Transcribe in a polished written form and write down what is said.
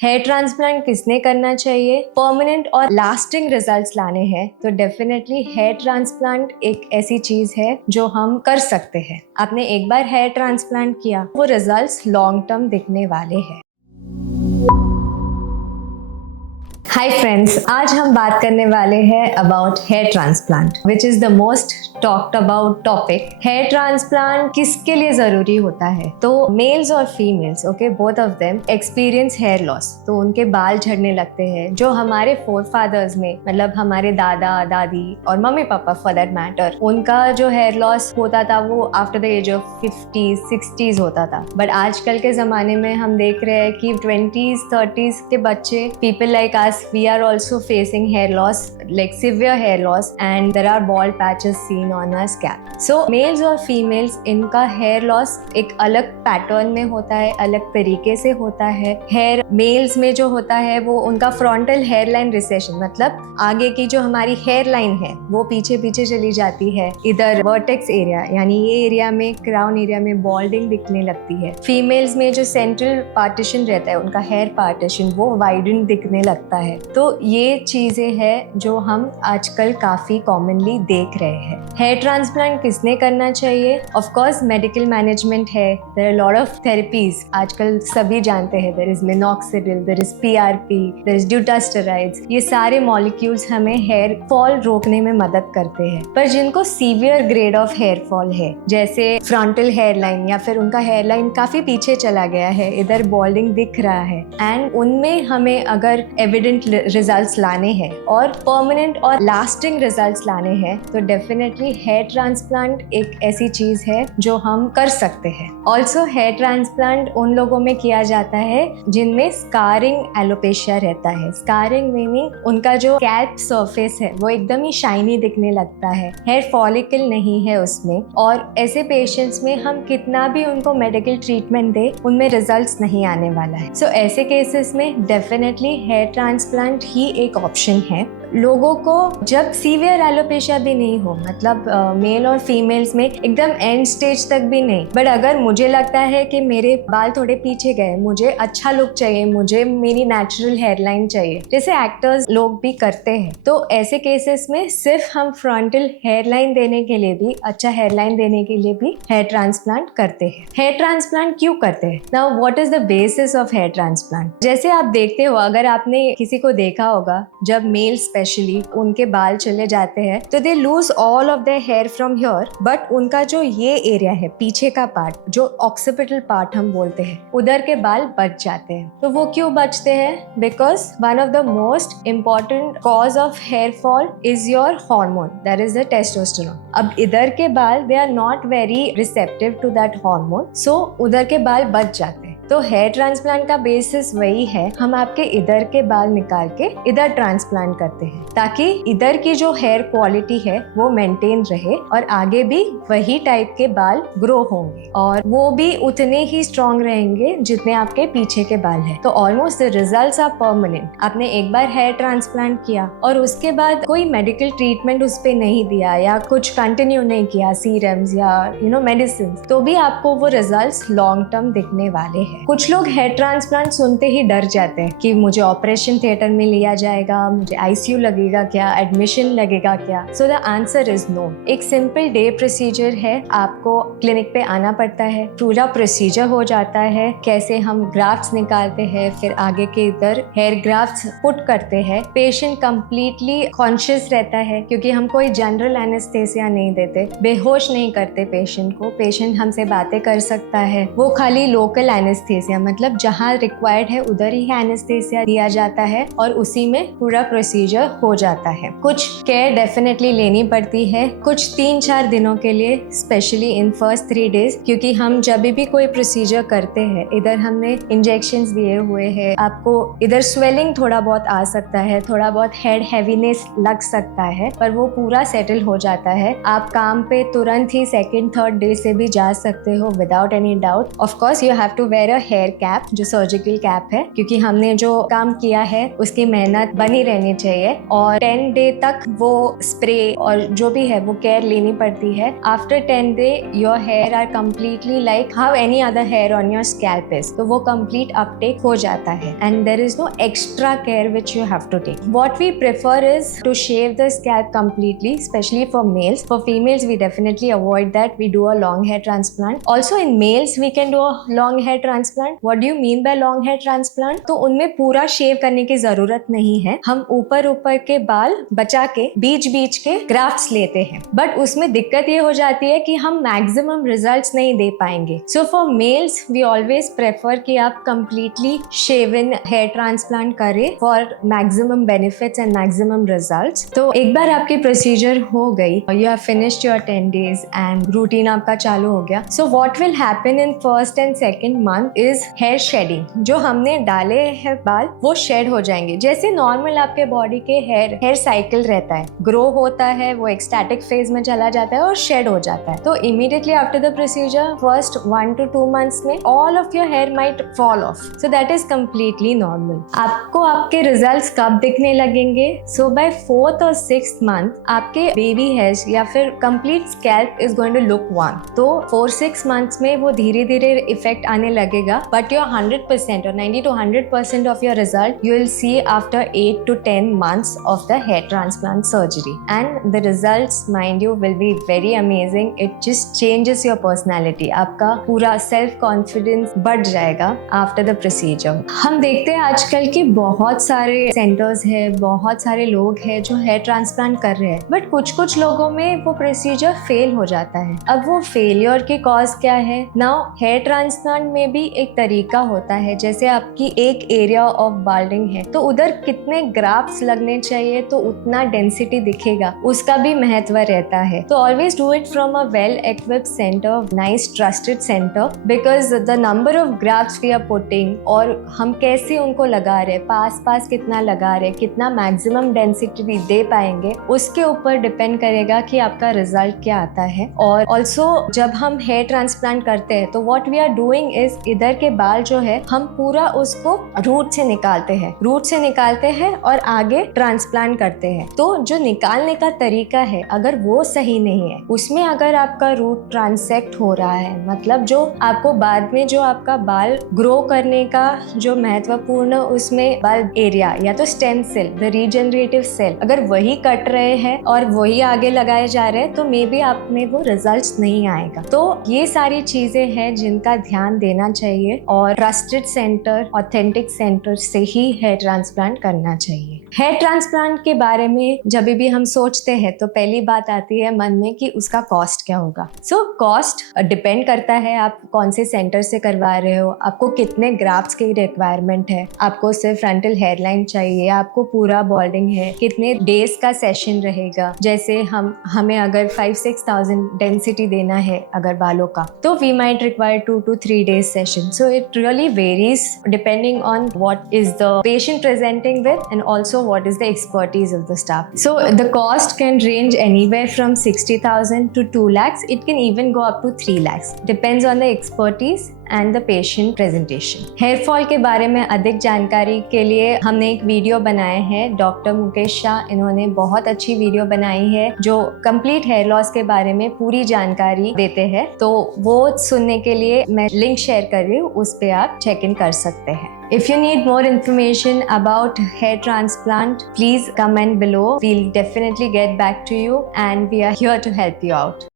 Hair transplant किसने करना चाहिए? परमानेंट और लास्टिंग रिजल्ट्स लाने हैं तो डेफिनेटली हेयर ट्रांसप्लांट एक ऐसी चीज है जो हम कर सकते हैं। आपने एक बार हेयर ट्रांसप्लांट किया, वो रिजल्ट्स लॉन्ग टर्म दिखने वाले हैं। हाय फ्रेंड्स, आज हम बात करने वाले हैं about hair transplant which is the most talked about topic. Hair transplant किसके लिए जरूरी होता है? तो मेल्स और females, okay, both of them experience hair loss. तो उनके बाल झड़ने लगते हैं। जो हमारे फोर फादर्स में, मतलब हमारे दादा दादी और mummy papa for that matter, उनका जो हेयर लॉस होता था वो after the age of 50s 60s होता था। बट आजकल के जमाने में हम देख रहे हैं कि 20s 30s के बच्चे, people like us, we are also facing hair loss, like severe hair loss, and there are bald patches seen on our scalp. So males और females, इनका hair loss एक अलग पैटर्न में होता है, अलग तरीके से होता है। हेयर मेल्स में जो होता है वो उनका फ्रंटल हेयर लाइन रिसेशन, मतलब आगे की जो हमारी हेयर लाइन है वो पीछे पीछे चली जाती है। इधर वर्टेक्स एरिया, यानी ये एरिया में, क्राउन एरिया में बॉल्डिंग दिखने लगती है। फीमेल्स में जो सेंट्रल पार्टीशन रहता है, उनका हेयर पार्टीशन, वो वाइडन दिखने लगता है। तो ये चीजें हैं जो हम आजकल काफी कॉमनली देख रहे हैं। हेयर ट्रांसप्लांट किसने करना चाहिए? ऑफ कोर्स मेडिकल मैनेजमेंट है, there are lot of therapies, आजकल सभी जानते हैं। There is minoxidil, there is PRP, there is dutasteroids. ये सारे मॉलिक्यूल्स हमें हेयर फॉल रोकने में मदद करते हैं। पर जिनको severe grade of hair fall है, जैसे फ्रंटल हेयर लाइन, या फिर उनका हेयर लाइन काफी पीछे चला गया है, इधर बॉल्डिंग दिख रहा है, एंड उनमें हमें अगर एविडेंट रिजल्ट्स लाने हैं और परमानेंट और लास्टिंग रिजल्ट्स लाने हैं तो डेफिनेटली हेयर ट्रांसप्लांट एक ऐसी चीज है जो हम कर सकते हैं। ऑल्सो हेयर ट्रांसप्लांट उन लोगों में किया जाता है जिनमें स्कारिंग एलोपेशिया रहता है। स्कारिंग मीनिंग उनका जो स्कैल्प सरफेस है वो एकदम ही शाइनी दिखने लगता है, हेयर फॉलिकल नहीं है उसमें। और ऐसे पेशेंट्स में हम कितना भी उनको मेडिकल ट्रीटमेंट दे, उनमें रिजल्ट्स नहीं आने वाला है। सो ऐसे केसेस में डेफिनेटली हेयर ट्रांसप्लांट ही एक ऑप्शन है। लोगों को जब सीवियर एलोपेशिया भी नहीं हो, मतलब मेल और फीमेल्स में एकदम एंड स्टेज तक भी नहीं, बट अगर मुझे लगता है कि मेरे बाल थोड़े पीछे गए, मुझे अच्छा लुक चाहिए, मुझे मेरी नेचुरल हेयरलाइन चाहिए, जैसे एक्टर्स लोग भी करते हैं, तो ऐसे केसेस में सिर्फ हम फ्रंटल हेयरलाइन देने के लिए भी, अच्छा हेयरलाइन देने के लिए भी हेयर ट्रांसप्लांट करते हैं। हेयर ट्रांसप्लांट क्यों करते हैं? Now what is the basis of hair transplant? जैसे आप देखते हो, अगर आपने किसी को देखा होगा, जब मेल्स स्पेशली उनके बाल चले जाते हैं तो they lose all of their hair from here, but उनका जो ये एरिया है, पीछे का पार्ट, जो ऑक्सिपिटल पार्ट हम बोलते हैं, उधर के बाल बच जाते हैं। तो वो क्यों बचते हैं? Because one of the most important cause of hair fall is your hormone, that is the testosterone. अब इधर के बाल, they are not very receptive to that hormone, so उधर के बाल बच जाते हैं। तो हेयर ट्रांसप्लांट का बेसिस वही है, हम आपके इधर के बाल निकाल के इधर ट्रांसप्लांट करते हैं ताकि इधर की जो हेयर क्वालिटी है वो मेंटेन रहे और आगे भी वही टाइप के बाल ग्रो होंगे और वो भी उतने ही स्ट्रॉन्ग रहेंगे जितने आपके पीछे के बाल हैं। तो almost the results are permanent. आपने एक बार हेयर ट्रांसप्लांट किया और उसके बाद कोई मेडिकल ट्रीटमेंट उस पे नहीं दिया या कुछ कंटिन्यू नहीं किया, सीरम्स या मेडिसिन, तो भी आपको वो रिजल्ट्स लॉन्ग टर्म दिखने वाले हैं। कुछ लोग हेयर ट्रांसप्लांट सुनते ही डर जाते हैं कि मुझे ऑपरेशन थिएटर में लिया जाएगा, मुझे आईसीयू लगेगा क्या, एडमिशन लगेगा क्या? So the answer is no. एक सिंपल डे प्रोसीजर है, आपको क्लिनिक पे आना पड़ता है, पूरा प्रोसीजर हो जाता है, कैसे हम ग्राफ्ट्स निकालते हैं, फिर आगे के इधर हेयर ग्राफ्ट्स पुट करते हैं। पेशेंट कंप्लीटली कॉन्शियस रहता है क्योंकि हम कोई जनरल एनेस्थेसिया नहीं देते, बेहोश नहीं करते पेशेंट को। पेशेंट हमसे बातें कर सकता है, वो खाली लोकल एनेस्थेसिया, मतलब जहाँ रिक्वायर्ड है उधर ही एनेस्थेसिया दिया जाता है और उसी में पूरा प्रोसीजर हो जाता है। कुछ केयर डेफिनेटली लेनी पड़ती है, कुछ 3-4 दिनों के लिए, स्पेशली इन फर्स्ट 3 डेज, क्योंकि हम जब भी कोई प्रोसीजर करते हैं, इधर हमने इंजेक्शंस दिए हुए हैं, आपको इधर स्वेलिंग थोड़ा बहुत आ सकता है, थोड़ा बहुत हेड हैवीनेस लग सकता है, पर वो पूरा सेटल हो जाता है। आप काम पे तुरंत ही 2nd 3rd डे से भी जा सकते हो without any doubt. Of course you have to wear a hair cap, जो सर्जिकल कैप है, क्योंकि हमने जो काम किया है उसकी मेहनत बनी रहनी चाहिए और 10 डे तक वो स्प्रे और जो भी है वो केयर लेनी पड़ती है. After 10 day your hair are completely like how any other hair on your scalp is. तो वो कंप्लीट अपटेक हो जाता है and there is no extra care which you have to take. What we prefer is to shave the scalp completely, especially for males. For females, we definitely avoid that. We do a long hair transplant. Also in males, we can do a long hair transplant. What do you mean by long hair transplant? तो उनमें पूरा शेव करने की जरूरत नहीं है. हम ऊपर ऊपर के बाल बचा के बीच बीच के ग्राफ्ट्स लेते हैं, बट उसमें दिक्कत ये हो जाती है कि हम मैक्सिमम रिजल्ट्स नहीं दे पाएंगे. So for males we always prefer कि आप कंप्लीटली शेवन हेयर ट्रांसप्लांट करें for maximum benefits and maximum results. तो एक बार आपकी प्रोसीजर हो गई, you have finished your 10 days and routine आपका चालू हो गया. So what will happen in first and second month is hair shedding. जो हमने डाले हैं बाल वो शेड हो जाएंगे. जैसे नॉर्मल आपके बॉडी के हेयर साइकिल रहता है, ग्रो होता है, वो एक स्टैटिक फेज में चला जाता है और शेड हो जाता है. तो immediately after the procedure first 1 to 2 months में all of your hair might fall off. So that is completely normal. आपको आपके रिजल्ट्स कब दिखने लगेंगे? So by 4th or 6th month आपके बेबी हेयर्स या फिर complete scalp is going to look one. तो 4-6 months में वो धीरे धीरे इफेक्ट आने लगेगा, बट योर 100% और 90 to 100% of your result you will see after 8 to 10 months of the hair transplant surgery and the results mind you will be very amazing. It just changes your personality. आपका पूरा self confidence बढ़ जाएगा after the procedure. हम देखते हैं आजकल की बहुत सारे सेंटर्स है, बहुत सारे लोग हैं जो हेयर ट्रांसप्लांट कर रहे हैं, बट कुछ लोगों में वो प्रोसीजर फेल हो जाता है. अब वो फेलियर की कॉज क्या है? नाउ हेयर ट्रांसप्लांट में भी एक तरीका होता है. जैसे आपकी एक एरिया ऑफ बाल्डिंग है तो उधर कितने ग्राफ्ट्स लगने चाहिए तो उतना डेंसिटी दिखेगा, उसका भी महत्व रहता है. तो always do it from a well equipped centre, nice trusted centre, because the number of grafts we are putting और हम कैसे उनको लगा रहे, पास कितना लगा रहे, कितना मैक्सिमम डेंसिटी दे पाएंगे, उसके ऊपर डिपेंड करेगा कि आपका रिजल्ट क्या आता है. और ऑल्सो जब हम हेयर ट्रांसप्लांट करते हैं तो what we are doing is इधर के बाल जो है हम पूरा उसको रूट से निकालते हैं और आगे ट्रांसप्लांट करते हैं. तो जो निकालने का तरीका है अगर वो सही नहीं है, उसमें अगर आपका रूट ट्रांसेक्ट हो रहा है, मतलब जो आपको बाद में जो आपका बाल ग्रो करने का जो महत्वपूर्ण उसमें बाल एरिया या तो stem cell, the regenerative cell, अगर वही कट रहे हैं और वही आगे लगाए जा रहे हैं तो मे बी आप में वो रिजल्ट्स नहीं आएगा. तो ये सारी चीजें हैं जिनका ध्यान देना चाहिए और ट्रस्टेड सेंटर, ऑथेंटिक सेंटर से ही हेयर ट्रांसप्लांट करना चाहिए. हेयर ट्रांसप्लांट के बारे में जब भी हम सोचते हैं तो पहली बात आती है मन में कि उसका कॉस्ट क्या होगा. सो कॉस्ट डिपेंड करता है आप कौन से सेंटर से करवा रहे हो, आपको कितने ग्राफ्ट्स की रिक्वायरमेंट है, आपको सिर्फ फ्रंटल हेयरलाइन चाहिए, आपको पूरा बॉल्डिंग है, कितने डेज का सेशन रहेगा. जैसे हमें अगर 5-6,000 डेंसिटी देना है अगर बालों का, तो we might require 2 to 3 days session. So it really varies depending on what is the patient presenting with and also what is the expertise of the staff. So the cost can range anywhere from 60,000 to 2 lakhs. It can even go up to 3 lakhs. Depends on the expertise and the patient presentation. Hair fall के बारे में अधिक जानकारी के लिए हमने एक video बनाए हैं. डॉक्टर मुकेश शाह, इन्होंने बहुत अच्छी वीडियो बनाई है जो कंप्लीट हेयर लॉस के बारे में पूरी जानकारी देते हैं. तो वो सुनने के लिए मैं लिंक शेयर कर रही हूँ, उस पे आप चेक इन कर सकते हैं. If you need more information about hair transplant, please comment below. We'll definitely get back to you and we are here to help you out.